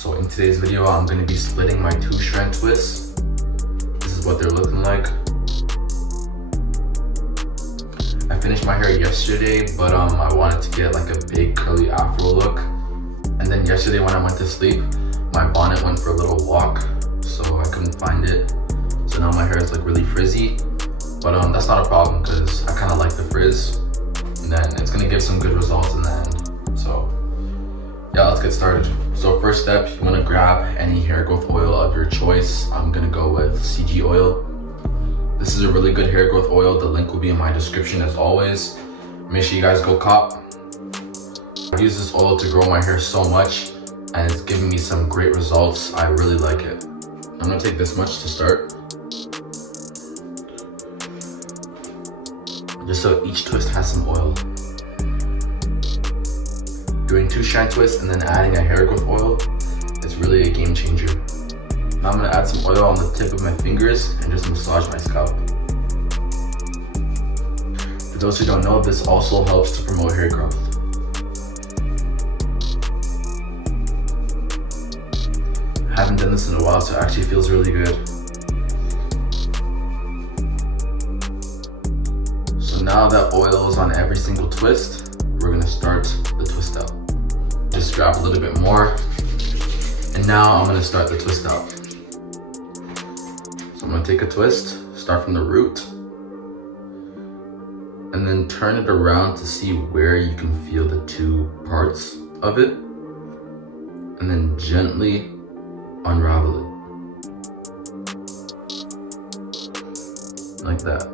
So in today's video, I'm going to be splitting my 2-strand twists. This is what they're looking like. I finished my hair yesterday, but I wanted to get like a big curly afro look. And then yesterday when I went to sleep, my bonnet went for a little walk, so I couldn't find it. So now my hair is like really frizzy, but that's not a problem because I kind of like the frizz. And then it's gonna give some good results in the end. So yeah, let's get started. So first step, you wanna grab any hair growth oil of your choice. I'm gonna go with CG oil. This is a really good hair growth oil. The link will be in my description as always. Make sure you guys go cop. I use this oil to grow my hair so much and it's giving me some great results. I really like it. I'm gonna take this much to start. Just so each twist has some oil. Doing 2-strand twists and then adding a hair growth oil, it's really a game changer. Now I'm gonna add some oil on the tip of my fingers and just massage my scalp. For those who don't know, this also helps to promote hair growth. I haven't done this in a while, so it actually feels really good. So now that oil is on every single twist, we're gonna start the twist out. Just grab a little bit more. And now I'm gonna start the twist out. So I'm gonna take a twist, start from the root, and then turn it around to see where you can feel the two parts of it. And then gently unravel it. Like that.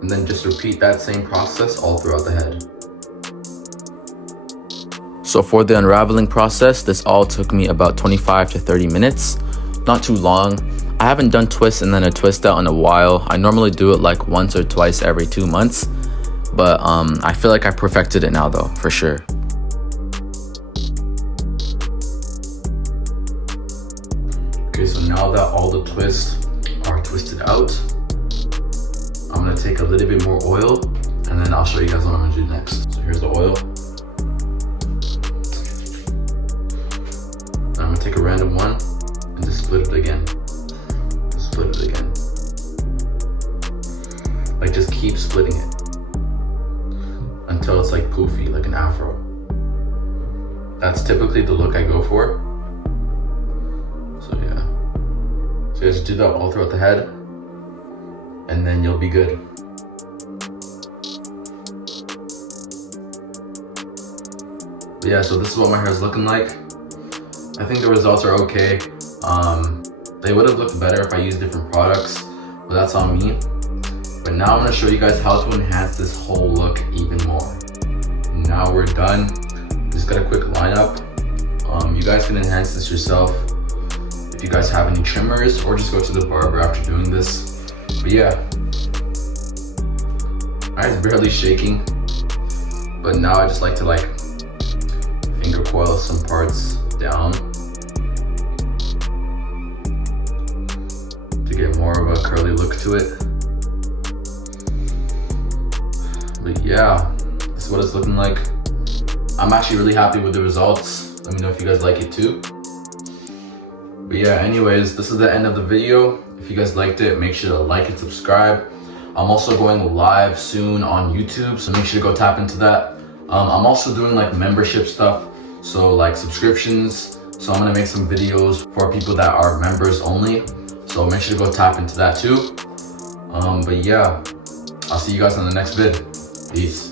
And then just repeat that same process all throughout the head. So for the unraveling process, this all took me about 25 to 30 minutes. Not too long. I haven't done twists and then a twist out in a while. I normally do it like once or twice every 2 months. But I feel like I perfected it now though, for sure. Okay, so now that all the twists are twisted out, I'm gonna take a little bit more oil and then I'll show you guys what I'm gonna do next. So here's the oil. Now I'm gonna take a random one and just split it again. Split it again. Like just keep splitting it until it's like poofy, like an afro. That's typically the look I go for. So yeah. So just do that all throughout the head and then you'll be good. But yeah, so this is what my hair is looking like. I think the results are okay. They would have looked better if I used different products, but that's on me. But now I'm gonna show you guys how to enhance this whole look even more. Now we're done. Just got a quick lineup. You guys can enhance this yourself if you guys have any trimmers, or just go to the barber after doing this. But yeah, my hair's barely shaking, but now I just like to like finger coil some parts down to get more of a curly look to it. But yeah, this is what it's looking like. I'm actually really happy with the results. Let me know if you guys like it too. But yeah, anyways, this is the end of the video. If you guys liked it, make sure to like and subscribe. I'm also going live soon on YouTube, so make sure to go tap into that. I'm also doing like membership stuff, so like subscriptions. So I'm gonna make some videos for people that are members only. So make sure to go tap into that too. But yeah, I'll see you guys on the next vid. Peace.